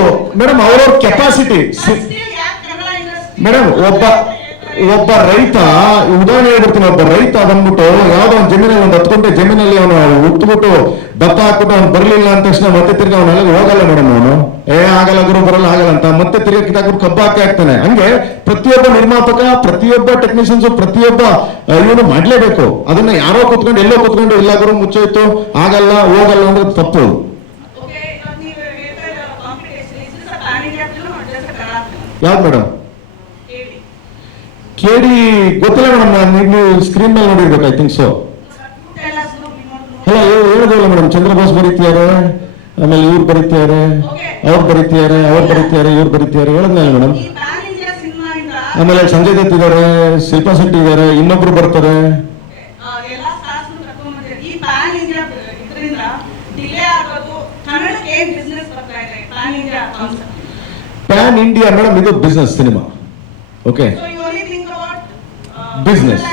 ಹೌದು. ಮೇಡಮ್ ಅವ್ರವ್ರ capacity madam ಒಬ್ಬ ಒಬ್ಬ ರೈತ ಉದಾಹರಣೆ ಹೇಳ್ಬಿಡ್ತೀನಿ ಒಬ್ಬ ರೈತ ಬಂದ್ಬಿಟ್ಟು ಯಾವ್ದೋ ಒಂದು ಜಮೀನಲ್ಲಿ ಒಂದು ಹತ್ತು ಗಂಟೆ ಜಮೀನಲ್ಲಿ ಅವನು ಉತ್ಬಿಟ್ಟು ಭತ್ತ ಹಾಕ್ಬಿಟ್ಟು ಅವ್ನು ಬರ್ಲಿಲ್ಲ ಅಂದ ತಕ್ಷಣ ಮತ್ತೆ ತಿರ್ಗಿ ಅವನಲ್ಲಿ ಹೋಗಲ್ಲ ಮೇಡಮ್ ಅವನು. ಏ ಆಗಲ್ಲ ಗುರು ಬರಲ್ಲ ಆಗಲ್ಲ ಅಂತ ಮತ್ತೆ ತಿರ್ಗಿ ಕಿತ್ತಾಕ್ಬಿಟ್ಟು ಕಬ್ಬು ಹಾಕಿ ಹಾಕ್ತಾನೆ ಹಂಗೆ ಪ್ರತಿಯೊಬ್ಬ ನಿರ್ಮಾಪಕ ಪ್ರತಿಯೊಬ್ಬ ಟೆಕ್ನಿಷಿಯನ್ಸ್ ಪ್ರತಿಯೊಬ್ಬ ಇವನು ಮಾಡ್ಲೇಬೇಕು. ಅದನ್ನ ಯಾರೋ ಕುತ್ಕೊಂಡು ಎಲ್ಲೋ ಕುತ್ಕೊಂಡು ಇಲ್ಲ ಗುರು ಮುಚ್ಚೋಯ್ತು ಆಗಲ್ಲ ಹೋಗಲ್ಲ ಅಂದ್ರೆ ತಪ್ಪು. ಯಾವ್ದು ಮೇಡಮ್ ಕೇಳಿ ಗೊತ್ತಿಲ್ಲ ಮೇಡಮ್ ನೀವು ಸ್ಕ್ರೀನ್ ಮೇಲೆ ನೋಡಿರ್ಬೇಕು ಐ ಥಿಂಕ್ ಸೊ ಅಲ್ಲ ಹೇಳಿದ್ರಲ್ಲ ಮೇಡಮ್ ಚಂದ್ರಬೋಸ್ ಬರೀತಿದ್ದಾರೆ ಆಮೇಲೆ ಇವ್ರು ಬರೀತಿದ್ದಾರೆ ಅವ್ರು ಬರೀತಿದ್ದಾರೆ ಅವ್ರು ಬರೀತಿದ್ದಾರೆ ಇವ್ರು ಬರೀತಿದ್ದಾರೆ ಹೇಳಿದ್ನಲ್ಲ ಮೇಡಮ್ ಆಮೇಲೆ ಸಂಜಯ್ ದತ್ ಇದ್ದಾರೆ ಶಿಲ್ಪಾ ಶೆಟ್ಟಿ ಇದ್ದಾರೆ ಇನ್ನೊಬ್ರು ಬರ್ತಾರೆ. To ಇಂಡಿಯಾ ಮೇಡಮ್ ಇದು cinema cinema okay business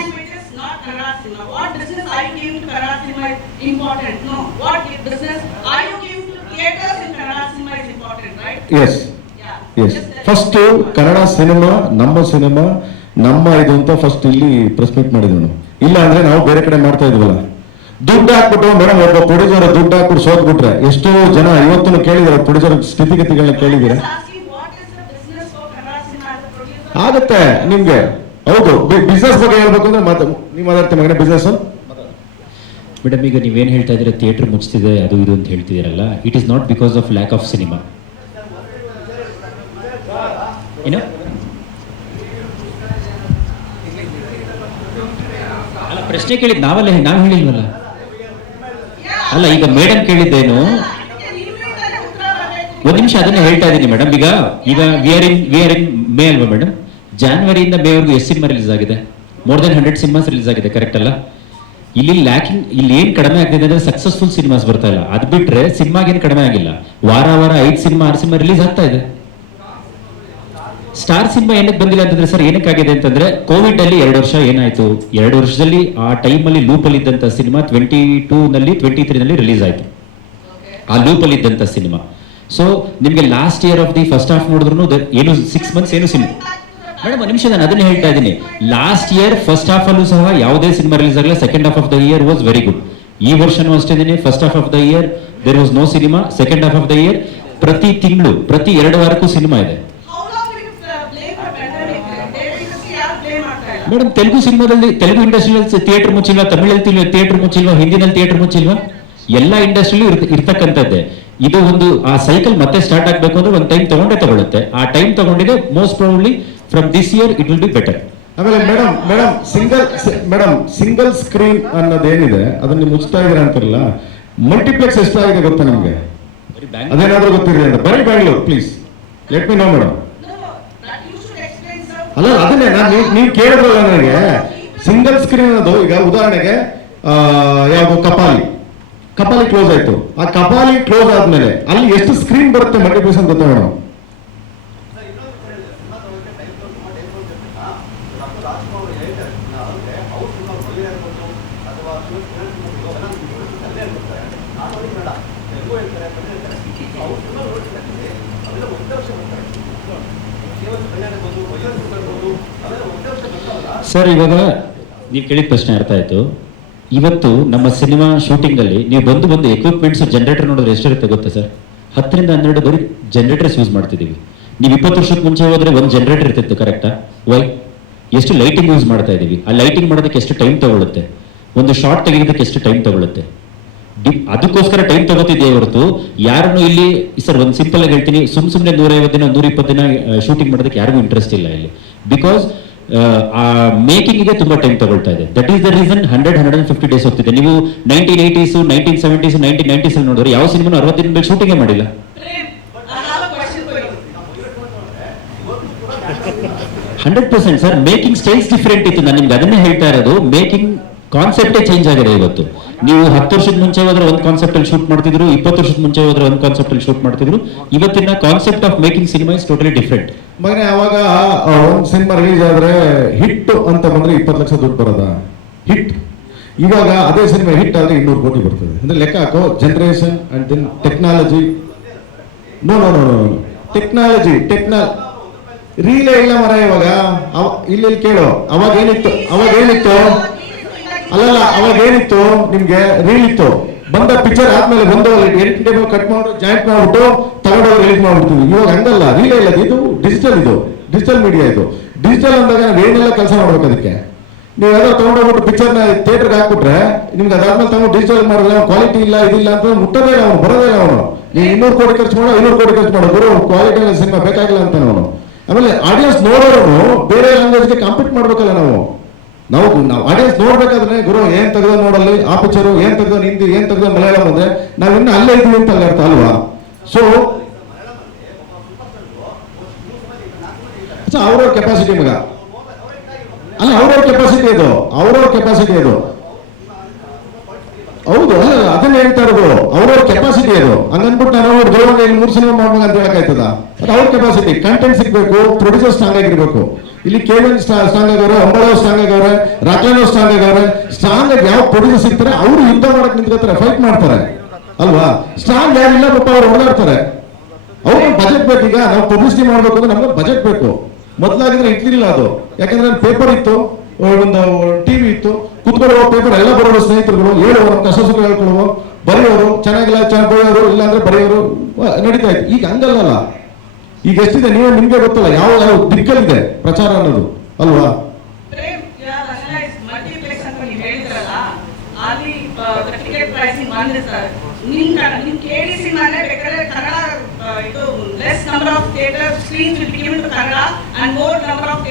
yes. Yes first Kannada cinema ನಮ್ಮ ಸಿನಿಮಾ ನಮ್ಮ ಇದು ಅಂತ ಫಸ್ಟ್ ಇಲ್ಲಿ ಪ್ರೆಸ್ ಮೀಟ್ ಮಾಡಿದ್ವಿ ನಾವು ಇಲ್ಲ ಅಂದ್ರೆ ನಾವು ಬೇರೆ ಕಡೆ ಮಾಡ್ತಾ ಇದ್ವಲ್ಲ. ದುಡ್ಡು ಹಾಕ್ಬಿಟ್ಟು ಮೇಡಮ್ ಒಬ್ಬ ಪ್ರೊಡ್ಯೂಸರ್ ದುಡ್ಡು ಹಾಕ್ಬಿಟ್ಟು ಸೋತ್ಬಿಟ್ರೆ ಎಷ್ಟೋ ಜನ ಇವತ್ತು ಕೇಳಿದಾರೆ ಪ್ರೊಡ್ಯೂಸರ್ ಸ್ಥಿತಿಗತಿಗಳನ್ನ ಕೇಳಿದಿರ ಆಗುತ್ತೆ ನಿಮ್ಗೆ. ಹೌದು ಬಿಸ್ನೆಸ್ ಬಗ್ಗೆ ಹೇಳ್ಬೇಕು ಅಂದ್ರೆ ಮಾತು ನೀವು ಮಾತಾಡ್ತೀನಿ ಮಗನೇ ಬಿಸ್ನೆಸ್ ಮೇಡಮ್, ಈಗ ನೀವೇನು ಹೇಳ್ತಾ ಇದ್ದೀರಾ ಥಿಯೇಟರ್ ಮುಚ್ಚಿದೆ ಅದು ಇದು ಅಂತ ಹೇಳ್ತಿದ್ದೀರಲ್ಲ it is not because of lack of cinema ಏನು? ಅಲ್ಲ, ಪ್ರಶ್ನೆ ಕೇಳಿದ್ ನಾವಲ್ಲ ನಾವು ಹೇಳಿಲ್ವಲ್ಲ? ಅಲ್ಲ, ಈಗ ಮೇಡಮ್ ಕೇಳಿದ್ದೇನು. ಒಂದ್ ನಿಮಿಷ ಅದನ್ನ ಹೇಳ್ತಾ ಇದ್ದೀನಿ ಮೇಡಮ್ ಈಗ ಈಗ we are in we are in May ಅಲ್ವಾ ಮೇಡಮ್ ಜಾನ್ವರಿಯಿಂದ ಮೇ ವರೆಗೂ ಎಷ್ಟು ಸಿನಿಮಾ ರಿಲೀಸ್ ಆಗಿದೆ. More than hundred cinemas release ಆಗಿದೆ ಕರೆಕ್ಟ್ ಅಲ್ಲ? ಇಲ್ಲಿ ಲ್ಯಾಕಿಂಗ್ ಇಲ್ಲಿ ಏನ್ ಕಡಿಮೆ ಆಗ್ತಿದೆ ಅಂದ್ರೆ ಸಕ್ಸಸ್ಫುಲ್ ಸಿನಿಮಾಸ್ ಬರ್ತಾ ಇಲ್ಲ. ಅದ್ ಬಿಟ್ರೆ ಸಿನಿಮಾಗೇನು ಕಡಿಮೆ ಆಗಿಲ್ಲ. ವಾರ ವಾರ ಐದು ಸಿನಿಮಾ, ಆರು ಸಿನಿಮಾ ರಿಲೀಸ್ ಆಗ್ತಾ ಇದೆ. ಸ್ಟಾರ್ ಸಿನಿಮಾ ಏನಕ್ಕೆ ಬಂದಿಲ್ಲ ಅಂತಂದ್ರೆ ಸರ್ ಏನಕ್ಕಾಗಿದೆ ಅಂತಂದ್ರೆ ಕೋವಿಡ್ ಅಲ್ಲಿ ಎರಡು ವರ್ಷ ಏನಾಯ್ತು? ಎರಡು ವರ್ಷದಲ್ಲಿ ಆ ಟೈಮ್ ಅಲ್ಲಿ ಲೂಪ್ ಅಲ್ಲಿ ಇದ್ದಂತ ಸಿನಿಮಾ ಟ್ವೆಂಟಿ ಟೂ ನಲ್ಲಿ ಟ್ವೆಂಟಿ ತ್ರೀ ನಲ್ಲಿ ರಿಲೀಸ್ ಆಯ್ತು. ಆ ಲೂಪ್ ಅಲ್ಲಿ ಇದ್ದಂತ ಸಿನಿಮಾ. ಸೊ ನಿಮಗೆ last year of the first half ನೋಡಿದ್ರು ಏನು ಸಿಕ್ಸ್ ಮಂತ್ಸ್ ಏನು ಸಿನಿಮಾ? ಮೇಡಮ್, ಒಂದು ನಿಮಿಷ, ನಾನು ಅದನ್ನ ಹೇಳ್ತಾ ಇದ್ದೀನಿ. ಲಾಸ್ಟ್ ಇಯರ್ ಫಸ್ಟ್ ಹಾಫ್ ಅಲ್ಲೂ ಸಹ ಯಾವುದೇ ಸಿನಿಮಾ ರಿಲೀಸ್ ಆಗಲ್ಲ. Second half of the year was very good ಈ ವರ್ಷನೂ ಅಷ್ಟೇ first half of the year there was no cinema second half of the year ಪ್ರತಿ ತಿಂಗಳು, ಪ್ರತಿ ಎರಡು ವಾರಕ್ಕೂ ಸಿನಿಮಾ ಇದೆ. ಮೇಡಮ್ ತೆಲುಗು ಸಿನಿಮಾದಲ್ಲಿ ತೆಲುಗು ಇಂಡಸ್ಟ್ರಿಯಲ್ಲಿ ಥಿಯೇಟರ್ ಮುಚ್ಚಿಲ್ವಾ? ತಮಿಳಲ್ಲಿ ಥಿಯೇಟರ್ ಮುಚ್ಚಿಲ್ವಾ? ಹಿಂದಿನಲ್ಲಿ ಥಿಯೇಟರ್ ಮುಚ್ಚಿಲ್ವಾ? ಎಲ್ಲ ಇಂಡಸ್ಟ್ರಿಲೂ ಇರ್ತಕ್ಕಂಥದ್ದೇ. ಇದು ಒಂದು ಆ ಸೈಕಲ್ ಮತ್ತೆ ಸ್ಟಾರ್ಟ್ ಆಗಬೇಕು ಅಂದ್ರೆ ಒಂದು ಟೈಮ್ ತಗೊಂಡೇ ತಗೊಳುತ್ತೆ. ಆ ಟೈಮ್ ತಗೊಂಡಿದೆ most probably from this year it will be better. ಆಮೇಲೆ madam madam single madam single screen ಅನ್ನೋದೇನಿದೆ? ಅದನ್ನ ಮುಚ್ತಾ ಇದೀರ ಅಂತಾರಲ್ಲ? ಮಲ್ಟಿಪ್ಲೆಕ್ಸ್ ಎಷ್ಟಾಗಿದೆ ಗೊತ್ತಾ ನಿಮಗೆ? ಅದೇನಾದ್ರೂ ಗೊತ್ತಿರಲಿ ಅಂತ. ಬರೀ Bangalore please let me know madam. ಅಲ್ಲ, ಅದನ್ನೇ ನಾನು ನೀವು ನೀವು ಕೇಳಿದ್ರಲ್ಲ ನನಗೆ. ಸಿಂಗಲ್ ಸ್ಕ್ರೀನ್ ಅನ್ನೋದು ಈಗ ಉದಾಹರಣೆಗೆ ಯಾವುದು ಕಪಾಲಿ. ಕಪಾಲಿ ಕ್ಲೋಸ್ ಆಯ್ತು. ಆ ಕಪಾಲಿ ಕ್ಲೋಸ್ ಆದ್ಮೇಲೆ ಅಲ್ಲಿ ಎಷ್ಟು ಸ್ಕ್ರೀನ್ ಬರುತ್ತೆ ಮಲ್ಟಿಪ್ಲೇಸ್ ಅಂತ ಮೇಡಮ್? ಸರ್, ಇವಾಗ ನೀವು ಕೇಳಿದ ಪ್ರಶ್ನೆ ಅರ್ಥ ಆಯ್ತು. ಇವತ್ತು ನಮ್ಮ ಸಿನಿಮಾ ಶೂಟಿಂಗ್ ಅಲ್ಲಿ ನೀವು ಬಂದು ಬಂದು ಎಕ್ವಿಪ್ಮೆಂಟ್ಸ್ ಜನರೇಟರ್ ನೋಡಿದ್ರೆ ಎಷ್ಟಿರುತ್ತೆ ಗೊತ್ತಾ ಸರ್? ಹತ್ತರಿಂದ ಹನ್ನೆರಡು ಬರೀ ಜನರೇಟರ್ಸ್ ಯೂಸ್ ಮಾಡ್ತಿದ್ದೀವಿ. ನೀವು ಇಪ್ಪತ್ತು ವರ್ಷಕ್ಕೆ ಮುಂಚೆ ಹೋದ್ರೆ ಒಂದು ಜನರೇಟರ್ ಇರ್ತಿತ್ತು ಕರೆಕ್ಟಾ ವೈ ಎಷ್ಟು ಲೈಟಿಂಗ್ ಯೂಸ್ ಮಾಡ್ತಾ ಇದ್ದೀವಿ ಆ ಲೈಟಿಂಗ್ ಮಾಡೋದಕ್ಕೆ ಎಷ್ಟು ಟೈಮ್ ತಗೊಳ್ಳುತ್ತೆ ಒಂದು ಶಾರ್ಟ್ ತೆಗೆಯೋದಕ್ಕೆ ಎಷ್ಟು ಟೈಮ್ ತಗೊಳುತ್ತೆ? ಡಿ- ಅದಕ್ಕೋಸ್ಕರ ಟೈಮ್ ತಗೋತಿದ್ದೆ ಹೊರತು? ಯಾರನ್ನು ಇಲ್ಲಿ ಸರ್ ಒಂದು ಸಿಂಪಲ್ ಆಗಿ ಹೇಳ್ತೀನಿ, ಸುಮ್ ಸುಮ್ಮನೆ ನೂರೈವತ್ತು ದಿನ ನೂರ ಇಪ್ಪತ್ತು ದಿನ ಶೂಟಿಂಗ್ ಮಾಡೋದಕ್ಕೆ ಯಾರಿಗೂ ಇಂಟ್ರೆಸ್ಟ್ ಇಲ್ಲ ಇಲ್ಲಿ. ಬಿಕಾಸ್ ಆ ಮೇಕಿಂಗ್ಗೆ ತುಂಬಾ ಟೈಮ್ ತಗೊಳ್ತಾ ಇದೆ. That is the reason hundred hundred and fifty days ಹೋಗ್ತಿದೆ. ನೀವು nineteen eighties nineteen seventies nineteen nineties ಅಲ್ಲಿ ನೋಡಿದ್ರೆ ಯಾವ ಸಿನಿಮಾ ಅರವತ್ತು ದಿನ ಮೇಲೆ ಶೂಟಿಂಗೇ ಮಾಡಿಲ್ಲ. Hundred percent sir making styles different ಇತ್ತು. ನಾನು ನಿಮ್ಗೆ ಅದನ್ನೇ ಹೇಳ್ತಾ ಇರೋದು. ಮೇಕಿಂಗ್ ಕಾನ್ಸೆಪ್ಟೇ ಚೇಂಜ್ ಆಗಿದೆ ಇವತ್ತು. ನೀವು ಹತ್ತು ವರ್ಷದ ಮುಂಚೆ ಹೋದ್ರೆ ಒಂದು ಕಾನ್ಸೆಪ್ಟ್ ಅಲ್ಲಿ ಶೂಟ್ ಮಾಡ್ತಿದ್ರು, ಇಪ್ಪತ್ತು ವರ್ಷದ ಮುಂಚೆ ಹೋದ್ರೆ ಒಂದು ಕಾನ್ಸೆಪ್ಟ್ ಅಲ್ಲಿ ಶೂಟ್ ಮಾಡ್ತಿದ್ರು. ಇವತ್ತಿನ concept of making cinema is totally different ಮಗನೇ, ಅವಾಗ ಒಂದು ಸಿನಿಮಾ ರಿಲೀಸ್ ಆದ್ರೆ ಹಿಟ್ ಅಂತ ಬಂದ್ರೆ ಇಪ್ಪತ್ತು ಲಕ್ಷ ದುಡ್ಡು ಬರೋದ? ಹಿಟ್ ಇವಾಗ ಅದೇ ಸಿನಿಮಾ ಹಿಟ್ ಆದ್ರೆ ಇನ್ನೂರು ಕೋಟಿ ಬರ್ತದೆ. ಅಂದ್ರೆ ಲೆಕ್ಕ ಹಾಕೋ generation and then technology no no no technology techno relay ಇಲ್ಲ ಮರ ಇವಾಗ. ಇಲ್ಲಿ ಕೇಳು. ಅವಾಗ ಏನಿತ್ತು ಅವಾಗ ಏನಿತ್ತು? ಅಲ್ಲಲ್ಲ, ಅವಾಗ ಏನಿತ್ತು? ನಿಮ್ಗೆ ರೀಲ್ ಇತ್ತು. ಬಂದ ಪಿಕ್ಚರ್ ಆದ್ಮೇಲೆ ಬಂದು ಎಡಿಟ್ ಟೇಬಲ್ ಕಟ್ ಮಾಡಿ ಜಾಯಿಂಟ್ ಮಾಡ್ಬಿಟ್ಟು ತಗೊಂಡೋಗಿ ಎಡಿಟ್ ಮಾಡ್ಬಿಡ್ತೀವಿ. ಇವಾಗ ಹಂಗಲ್ಲ ರೀಲ್ ಇಲ್ಲ ಇದು ಡಿಜಿಟಲ್ ಇದು ಡಿಜಿಟಲ್ ಮೀಡಿಯಾ ಇದು. ಡಿಜಿಟಲ್ ಅಂದಾಗ ನಾವು ಏನೆಲ್ಲ ಕೆಲಸ ಮಾಡ್ಬೇಕು ಅದಕ್ಕೆ? ನೀವು ಯಾವ್ದಾದ್ರು ತಗೊಂಡೋಗ್ಬಿಟ್ಟು ಪಿಕ್ಚರ್ನ ಥಿಯೇಟರ್ಗೆ ಹಾಕ್ಬಿಟ್ರೆ, ನಿಮ್ಗೆ ಅದಾದ್ಮೇಲೆ ತಗೊಂಡು ಡಿಜಿಟಲ್ ಮಾಡಿದ್ರೆ ಕ್ವಾಲಿಟಿ ಇಲ್ಲ, ಇದಿಲ್ಲ ಅಂತ ಮುಟ್ಟದೇ ಅವನು, ಬರೋದೇ ಅವನು. ನೀವು ಇನ್ನೂರು ಕೋಟಿ ಖರ್ಚು ಮಾಡೋ ಇನ್ನೂರು ಕೋಟಿ ಖರ್ಚು ಮಾಡೋ. ಬರೋ ಕ್ವಾಲಿಟಿ ಸಿನಿಮಾ ಬೇಕಾಗಿಲ್ಲ ಅಂತ ಅವನು. ಆಮೇಲೆ ಆಡಿಯನ್ಸ್ ನೋಡೋರು ಬೇರೆ ಲ್ಯಾಂಗ್ವೇಜ್ಗೆ ಕಾಂಪೀಟ್ ಮಾಡ್ಬೇಕಲ್ಲ ನಾವು. ನಾವು ನಾವು ಆಡಿಯನ್ಸ್ ನೋಡ್ಬೇಕಾದ್ರೆ, ಗುರು, ಏನ್ ತೆಗೆದ ನೋಡಲ್ಲಿ? ಆ ಏನ್ ತೆಗೆದ ನಿಂತಿ, ಏನ್ ತೆಗೆದ ಮಲಯಾಳಂ ಅಂದ್ರೆ ನಾವು ಇನ್ನು ಅಲ್ಲೇ ಇದ್ವಿ ಅಂತ ಅರ್ಥ ಅಲ್ವಾ? ಸೊ ಅವ್ರವ್ರ ಕೆಪಾಸಿಟಿ ಮಗ. ಅಲ್ಲ, ಅವ್ರವ್ರ ಕೆಪಾಸಿಟಿ ಇದು. ಅವ್ರವ್ರ ಕೆಪಾಸಿಟಿ ಇದು. ಹೌದು ಅದನ್ನ ಹೇಳ್ತಾ ಇರೋದು. ಅವ್ರವ್ರ ಕೆಪಾಸಿಟಿ ಅದು. ಹಂಗನ್ಬಿಟ್ಟು ನಾನು ಅವ್ರು ದೇವಾಗ ಮೂರು ಸಿನಿಮಾ ಮಾಡ್ಬೇಕು ಅಂತ ಹೇಳಕ್ಕಾಯ್ತದ? ಅದು ಅವ್ರ ಕೆಪಾಸಿಟಿ ಕಂಟೆಂಟ್ ಸಿಗ್ಬೇಕು ಪ್ರೊಡ್ಯೂಸರ್ ಸ್ಟ್ರಾಂಗ್ ಆಗಿರ್ಬೇಕು. ಇಲ್ಲಿ ಕೇವಲ ಸ್ಟ್ರಾಂಗ್ ಆಗವ್ರೆ ಅಂಬಳ ಸ್ಟ್ರಾಂಗ್ ಆಗವ್ರೆ ರಾಕ್ಲೈನೋ ಸ್ಟ್ರಾಂಗ್ ಆಗವ್ರೆ ಸ್ಟ್ರಾಂಗ್ ಆಗಿ ಯಾವ ಪ್ರೊಡ್ಯೂಸರ್ ಸಿಗ್ತಾರೆ, ಅವರು ಯುದ್ಧ ಮಾಡಕ್ ನಿಂತ್ಕೋತಾರೆ ಫೈಟ್ ಮಾಡ್ತಾರೆ. ಅಲ್ವಾ? ಸ್ಟ್ರಾಂಗ್ ಯಾರಿಲ್ಲ ಪಾಪ ಅವ್ರು ಓಡಾಡ್ತಾರೆ. ಅವ್ರಿಗೆ ಬಜೆಟ್ ಬೇಕೀಗ, ನಾವು ಪಬ್ಲಿಸಿಟಿ ಮಾಡ್ಬೇಕು ಅಂದ್ರೆ ನಮ್ಗೆ ಬಜೆಟ್ ಬೇಕು. ಮೊದಲಾಗಿದ್ರೆ ಇಟ್ಲಿಲ್ಲ ಅದು. ಯಾಕಂದ್ರೆ ಪೇಪರ್ ಇತ್ತು, ಒಂದು ಟಿವಿ ಇತ್ತು. ಕುತ್ಕೊಳ್ಳುವ ಪೇಪರ್ ಎಲ್ಲ ಬರೋರು, ಸ್ನೇಹಿತರುಗಳು, ಹೇಳೋರು ಕಸ ಸುಖ ಹೇಳ್ಕೊಳ್ಳುವ, ಬರೆಯೋರು, ಚೆನ್ನಾಗಿಲ್ಲ ಚೆನ್ನಾಗಿ ಇಲ್ಲ ಅಂದ್ರೆ ಬರೆಯೋರು ನಡೀತಾ ಇತ್ತು ಈಗ ಹಂಗಲ್ಲ ಈಗ ಎಷ್ಟಿದೆ? ನೀವು, ನಿಮ್ಗೆ ಗೊತ್ತಲ್ಲ, ಯಾವ ಯಾವ ದಿಕ್ಕಲ್ಲಿದೆ ಪ್ರಚಾರ ಅನ್ನೋದು, ಅಲ್ವಾ? Screens will to Kannada and number of to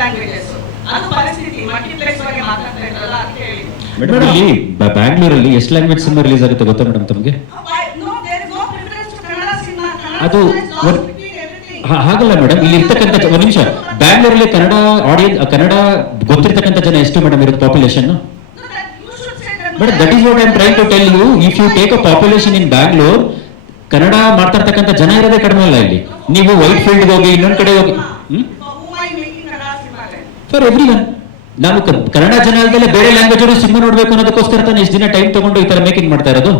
languages ಅದು ಪರಿಸ್ಥಿತಿ ಮಲ್ಟಿಪ್ಲೆಕ್ಸ್ ಬಗ್ಗೆ ಮಾತಾಡ್ತಾ ಇದ್ರಲ್ಲ ಅಂತ ಹೇಳಿ. ಮೇಡಮ್ ಇಲ್ಲಿ ಬ್ಯಾಂಗ್ಳೂರಲ್ಲಿ ಎಷ್ಟು ಲ್ಯಾಂಗ್ವೇಜ್ ಸಿನಿಮಾ ರಿಲೀಸ್ ಆಗುತ್ತೆ ಗೊತ್ತಾ ಮೇಡಮ್ ತಮಗೆ? No there is no preference to Kannada cinema ಅದು ಹಾಗಲ್ಲ ಮೇಡಮ್ ಇಲ್ಲಿ ಇರ್ತಕ್ಕಂಥ ಒಂದು ನಿಮಿಷ. ಬ್ಯಾಂಗ್ಳೂರಲ್ಲಿ ಕನ್ನಡ ಆಡಿಯನ್ಸ್ ಕನ್ನಡ ಗೊತ್ತಿರ್ತಕ್ಕಂಥ ಜನ ಎಷ್ಟು ಮೇಡಮ್ ಇರುತ್ತೆ population madam that is what I'm trying to tell you if you take a population in Bangalore Kannada ಮಾಡ್ತಾ ಜನ ಇರೋದೇ ಕಡಿಮೆ ಅಲ್ಲ ಇಲ್ಲಿ. ನೀವು ವೈಟ್ ಫೀಲ್ಡ್ ಹೋಗಿ ಇನ್ನೊಂದು ಕಡೆ ಹೋಗಿ ಫಾರ್ ಎವ್ರಿ ಒನ್ ನಾವು ಕನ್ನಡ ಜನ ಅಲ್ದಲೆ ಬೇರೆ ಲ್ಯಾಂಗ್ವೇಜ್ ಸಿನಿಮಾ ನೋಡ್ಬೇಕು ಅನ್ನೋದಕ್ಕೋಸ್ಕರ ತಾನೇ ಇಷ್ಟು ದಿನ ಟೈಮ್ ತಗೊಂಡು ಈ ತರ ಮೇಕಿಂಗ್ ಮಾಡ್ತಾ ಇರೋದು?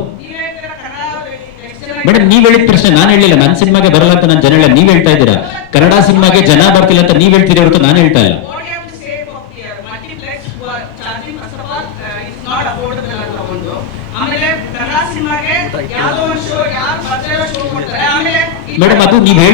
ಮೇಡಮ್ ನೀವ್ ಹೇಳಿದ ಪ್ರಶ್ನೆ ನಾನು ಹೇಳಿಲ್ಲ ನನ್ನ ಸಿನಿಮಾಗೆ ಬರಲ್ಲ ಅಂತ ನಾನು ಜನ ಹೇಳಿಲ್ಲ ನೀವ್ ಹೇಳ್ತಾ ಇದ್ದೀರಾ? ಕನ್ನಡ ಸಿನಿಮಾಗೆ ಜನ ಬರ್ತಿಲ್ಲ ಅಂತ ನೀವ್ ಹೇಳ್ತೀರಿ ಹೊರತು ನಾನು ಹೇಳ್ತಾ ಇಲ್ಲ. ಮೇಡಮ್ ಅದು ನೀವ್